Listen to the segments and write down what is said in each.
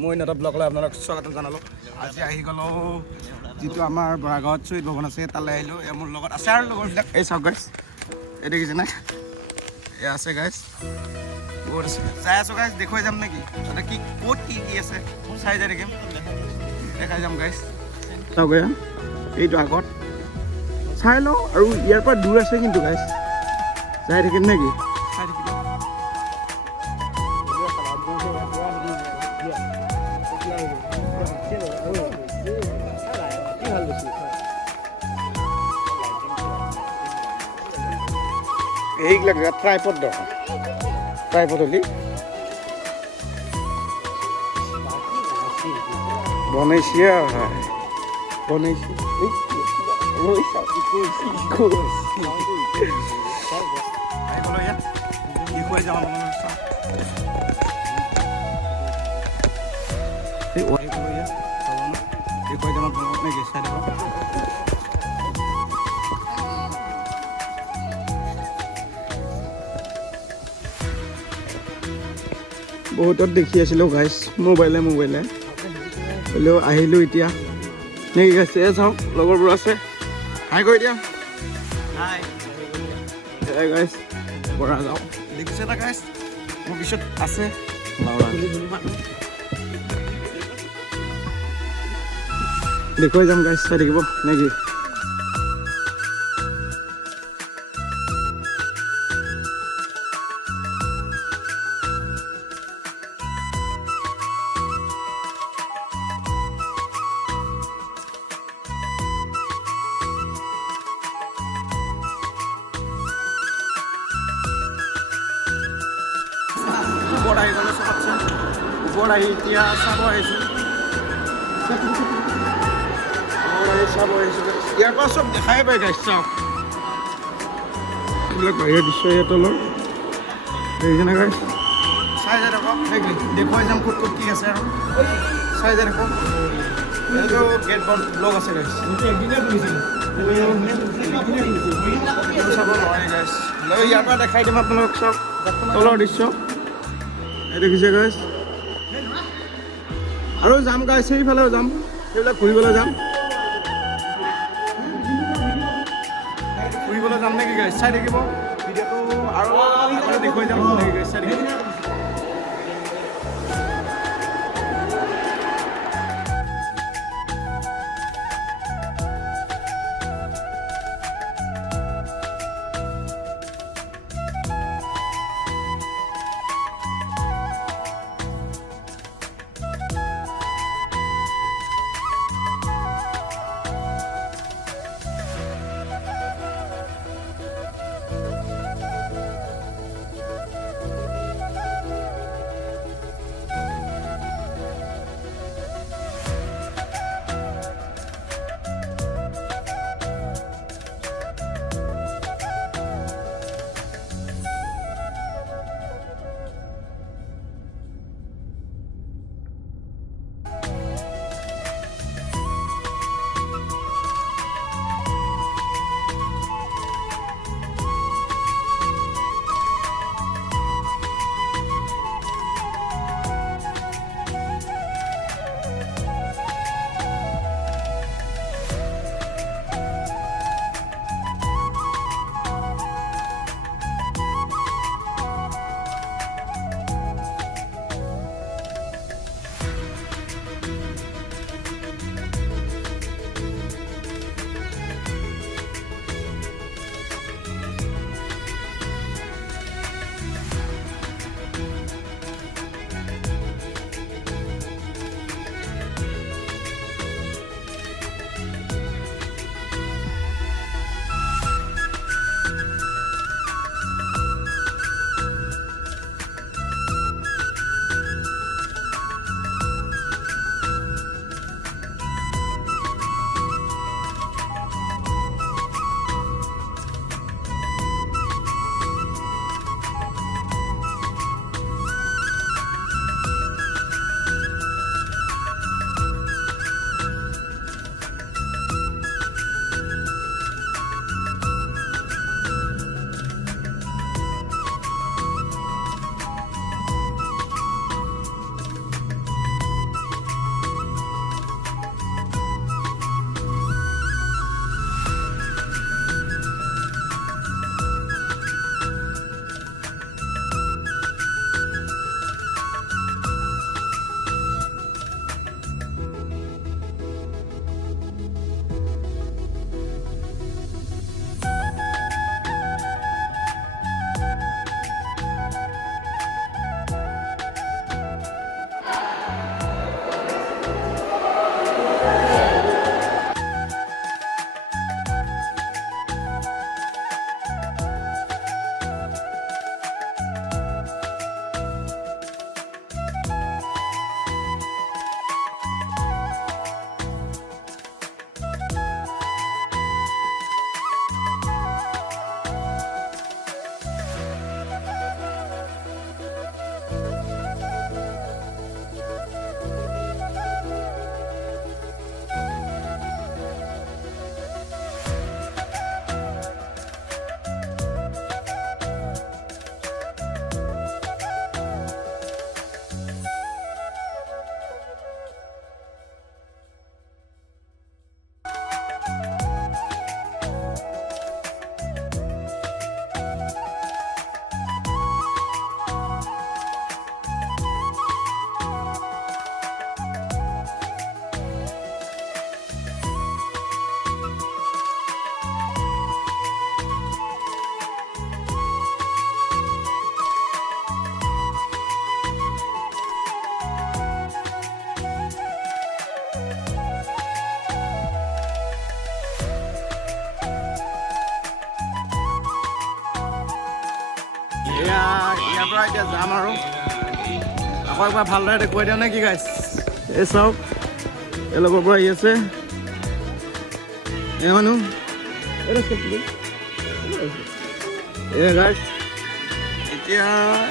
মই নেতা ব্লগলৈ আপোনালোক স্বাগতম জনালোঁ। আজি আহি গ'লোঁ যিটো আমাৰ বৰাগাঁৱত শ্বহীদ ভৱন আছে তালৈ আহিলোঁ। এয়া মোৰ লগত আছে আৰু লগৰবিলাক এই চাওক গাইছ, এই দেখিছে নাই, এয়া আছে গাইছ, বহুত আছে। যাই আছোঁ গাইছ, দেখুৱাই যাম নেকি তাতে কি ক'ত কি কি আছে চাই যাই থাকিম, দেখাই যাম গাইছ। চাওক এয়া এইটো আগত চাই লওঁ, আৰু ইয়াৰ পৰা দূৰ আছে কিন্তু গাইছ, যাই থাকিম নেকি চাই থাকিম। এইবিলাক ট্ৰাইপড দৰকাৰ, ট্ৰাইপড হ'লি বনাইছে বনাইছে দেখুৱাই যাওঁ নেকি চাই দিব। বহুতত দেখি আছিলোঁ গাইছ মোবাইলে হ'লেও আহিলোঁ এতিয়া নেকি গাইছ। এ চাওক লগৰবোৰ আছে, হাই কৰি দিয়া, হাই গাইছ। পৰা যাওঁ দেখিছে না গাইছ, মোৰ পিছত আছে দেখুৱাই যাম গাইছ, চাই থাকিব নেকি। ওপৰত আহি গ'লোঁ চবতছে, ওপৰত আহি এতিয়া চাব আহিছোঁ, ইয়াৰ পৰা চব দেখাই পাই গাইছ। চাওক এইবিলাক বাহিৰৰ দৃশ্য ইয়াত তলৰ দেখিছেনে গাইছ, চাই যাই থাকক নেকি, দেখুৱাই যাম ক'ত ক'ত কি আছে আৰু চাই যাই থাকক। এইটো গেট ব্লগ আছে গাইছ, চাব নোৱাৰি গাইছ, ইয়াৰ পৰা দেখাই দিম আপোনালোক। চাওক তলৰ দৃশ্য দেখিছে গাইছ, আৰু যাম গাইছ, সেইফালেও যাম, সেইবিলাক ঘূৰিবলৈ যাম নেকি গাইছ, চাই থাকিব ভিডিঅ'টো আৰু দেখুৱাই যাম নেকি গাইছ, চাই থাকিব। ইয়াৰ পৰা এতিয়া যাম আৰু আকৌ একবাৰ ভালদৰে দেখুৱাই দিওঁ নে কি গাইছ এই চাওক এই লগৰ পৰা আহি আছে এই মানুহ এই গাইছ এতিয়া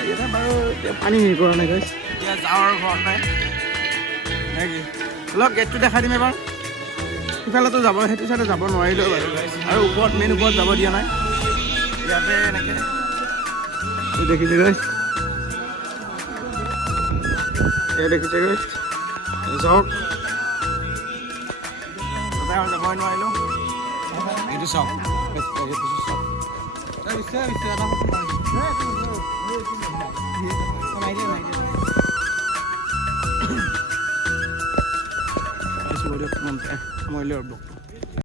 ইয়াতে বাৰু এতিয়া পানী হেৰি কৰা নাই গাইছ এতিয়া যাওঁ আৰু ঘৰত নাই নে কি অলপ গেটটো দেখাই দিম এবাৰ সিফালেতো যাব সেইটো চাইডে যাব নোৱাৰিলেও বাৰু আৰু ওপৰত মেইন ওপৰত যাব দিয়া নাই ইয়াতে এনেকৈ দেখিছে গাইছ এয়া দেখিছে গাইছ চাওক তাতে আৰু যাবই নোৱাৰিলোঁ এইটো চাওক চাওক